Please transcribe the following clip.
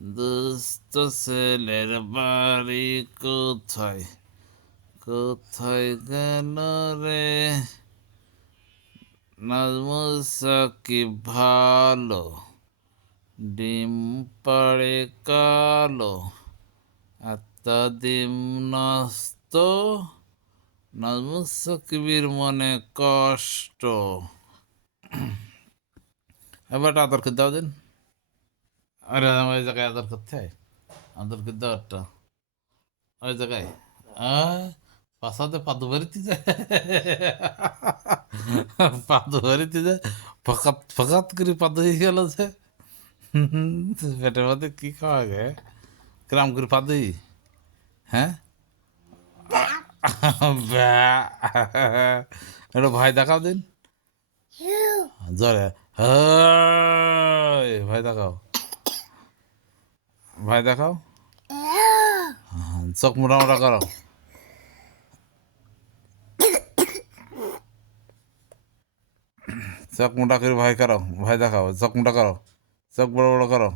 দুস্থ ছেলের বাড়ি কোথায়, কোথায় গেল রে? নাজমুল সাকিব ভালো, ডিম পাড়ে কালো, আত্মা ডিম নষ্ট, নাজমুল সাকিবের মনে কষ্ট। এবার আদর করে দাও দিন। আরে ওই জায়গায় আদর করতে হয়, আদর করে দাও একটা ওই জায়গায়। পাশাতে পাদু বাড়িতে যায়, পাদু বাড়িতে যায়, ফকাত ফকাত করে পাদু হয়ে গেল যে। পেটের মধ্যে কি খাওয়া গে, গ্রাম করে পাদুই। হ্যাঁ, এটা ভয় দেখাও দিন, জরে ভয় দেখাও, ভয় দেখাও, চোখ মোটা মোটা করো, চোখ মোটা করে ভয় করো, ভয় দেখাও, চোখ মোটা করো, চোখ বড় বড় করো।